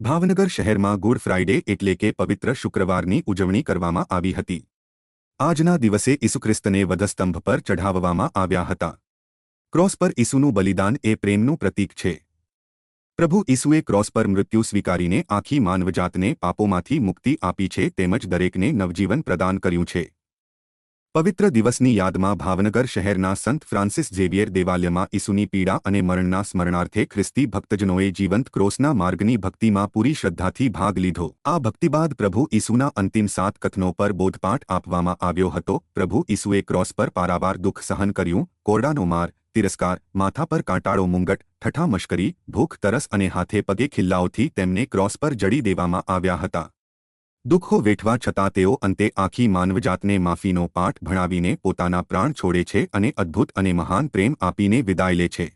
ભાવનગર શહેરમાં good Friday એટલે કે પવિત્ર શુક્રવારની ઉજવણી કરવામાં આવી હતી। આજના દિવસે ઈસુ ખ્રિસ્તને વધસ્તંભ પર ચઢાવવામાં આવ્યા હતા। ક્રોસ પર ઈસુનું બલિદાન એ પ્રેમનું પ્રતીક છે। પ્રભુ ઈસુએ ક્રોસ પર મૃત્યુ સ્વીકારીને આખી માનવજાતને પાપોમાંથી મુક્તિ આપી છે તેમજ દરેકને નવજીવન પ્રદાન કર્યું છે। પવિત્ર દિવસની યાદમાં ભાવનગર શહેરના સંત ફ્રાન્સિસ ઝેવિયર દેવાલયમાં ઈસુની પીડા અને મરણના સ્મરણાર્થે ખ્રિસ્તી ભક્તજનોએ જીવંત ક્રોસના માર્ગની ભક્તિમાં પૂરી શ્રદ્ધાથી ભાગ લીધો। આ ભક્તિ બાદ પ્રભુ ઈસુના અંતિમ 7 કથનો પર બોધપાઠ આપવામાં આવ્યો હતો। પ્રભુ ઈસુએ ક્રોસ પર પારાવાર દુઃખ સહન કર્યું, કોરડાનો માર, તિરસ્કાર, માથા પર કાંટાળો મુંગટ, ઠઠ્ઠા મશ્કરી, ભૂખ તરસ અને હાથે પગે ખિલ્લાઓથી તેમને ક્રોસ પર જડી દેવામાં આવ્યા હતા। દુઃખો વેઠવા છતાં તેઓ અંતે આખી માનવજાતને માફીનો પાઠ ભણાવીને પોતાના પ્રાણ છોડે છે અને અદ્ભુત અને મહાન પ્રેમ આપીને વિદાય લે છે।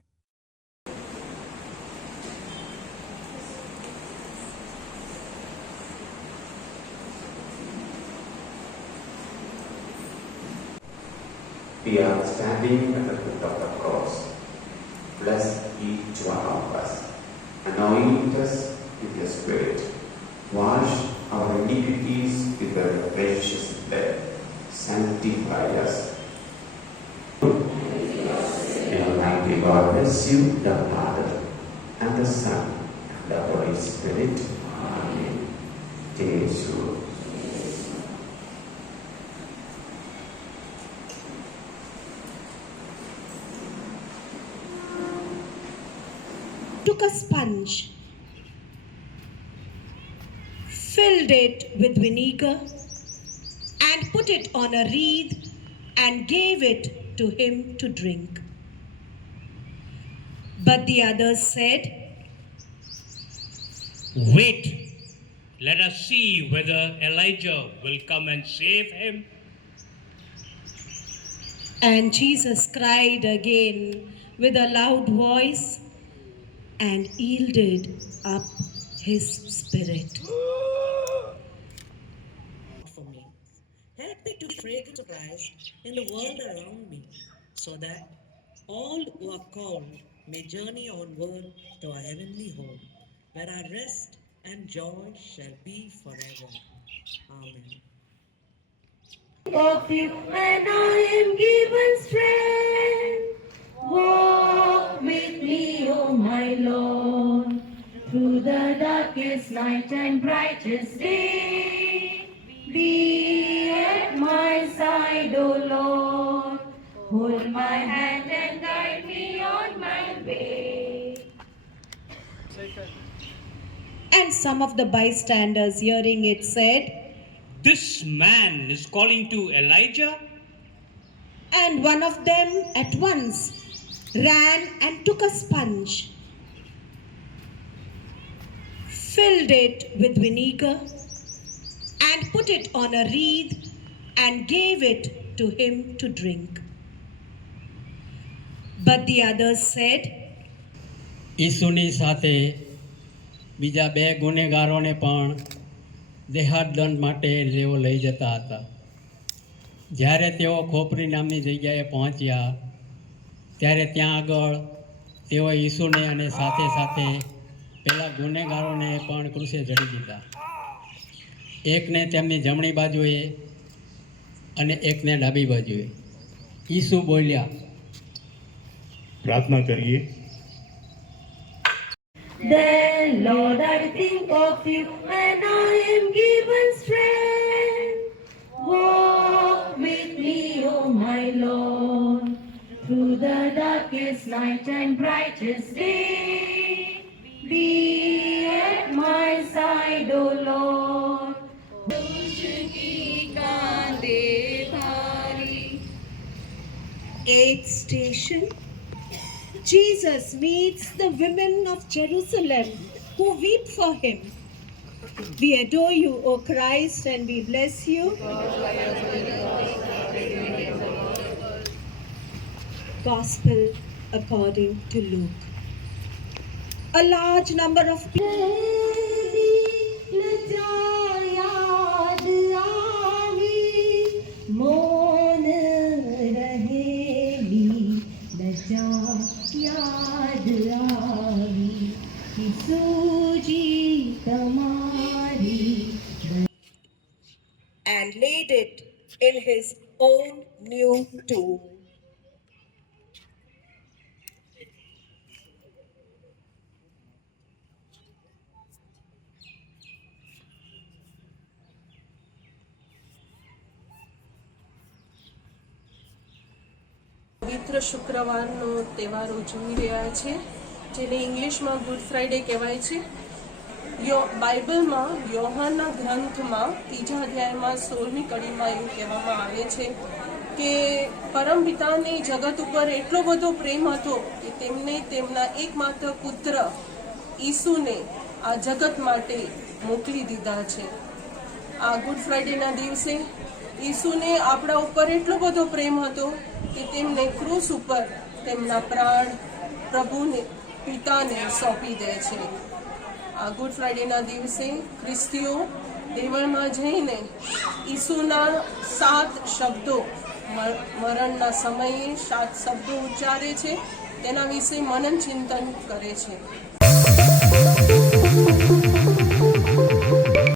We are standing at the foot of the cross. Bless each one of us. Anoint us with your Spirit. Wash our iniquities with the precious blood. Sanctify us. May Almighty God bless you, the Father, and the Son, and the Holy Spirit. Amen. Jesus. Took a sponge, filled it with vinegar, and put it on a reed and gave it to him to drink. But the others said, "Wait, let us see whether Elijah will come and save him." And Jesus cried again with a loud voice and yielded up his spirit. For me, help me to be fragrant of Christ in the world around me, so that all who are called may journey onward to our heavenly home, where our rest and joy shall be forever. Amen. Of you when I am given strength, walk with me, O my Lord, through the darkest night and brightest day. Be at my side, O Lord, hold my hand and guide me on my way. And some of the bystanders hearing it said, "This man is calling to Elijah." and one of them at once ran and took a sponge, filled it with vinegar, and put it on a reed and gave it to him to drink. But the others said, ઈસુની સાથે બીજા 2 ગુનેગારોને પણ દેહાદંડ માટે તેઓ લઈ જતા હતા। જ્યારે તેઓ ખોપરી નામની જગ્યાએ પહોંચ્યા ત્યારે ત્યાં આગળ તેઓએ ઈસુને અને સાથે સાથે પેલા ગુનેગારોને પણ ક્રૂસે જડી દીધા। એકને તેમની જમણી બાજુએ અને એકને ડાબી બાજુએ। ઈસુ બોલ્યા, પ્રાર્થના કરીએ। Then, Lord, I think of you when I am given strength. Walk with me, O my Lord, through the darkest night and brightest day. Be at my side, O Lord. 8th station, Jesus meets the women of Jerusalem who weep for him. We adore you, O Christ, and we bless you. Gospel according to Luke. A large number of people मौन रहेगी लजा याद आवी सूजी का and laid it in his own new tomb. પવિત્ર શુક્રવારનો તહેવાર ઉજવી રહ્યા છે, જેને ઇંગ્લિશમાં ગુડ ફ્રાઇડે કહેવાય છે. બાઇબલમાં યોહાનના ગ્રંથમાં 3 અધ્યાયમાં 16મી કડીમાં એવું કહેવામાં આવે છે કે પરમપિતાને જગત ઉપર એટલો બધો પ્રેમ હતો કે તેમને તેમના એકમાત્ર પુત્ર ઈસુને આ જગત માટે મોકલી દીધા છે. આ ગુડ ફ્રાઇડેના દિવસે ઈસુને આપણા ઉપર એટલો બધો પ્રેમ હતો કે તેમને ક્રૂસ ઉપર તેમના પ્રાણ પ્રભુને પિતાને સોંપી દે છે. આ ગુડ ફ્રાઇડેના દિવસે ખ્રિસ્તીઓ દેવળમાં જઈને ઈસુના 7 શબ્દો મરણના સમયે 7 શબ્દો ઉચ્ચારે છે, તેના વિશે મનન ચિંતન કરે છે.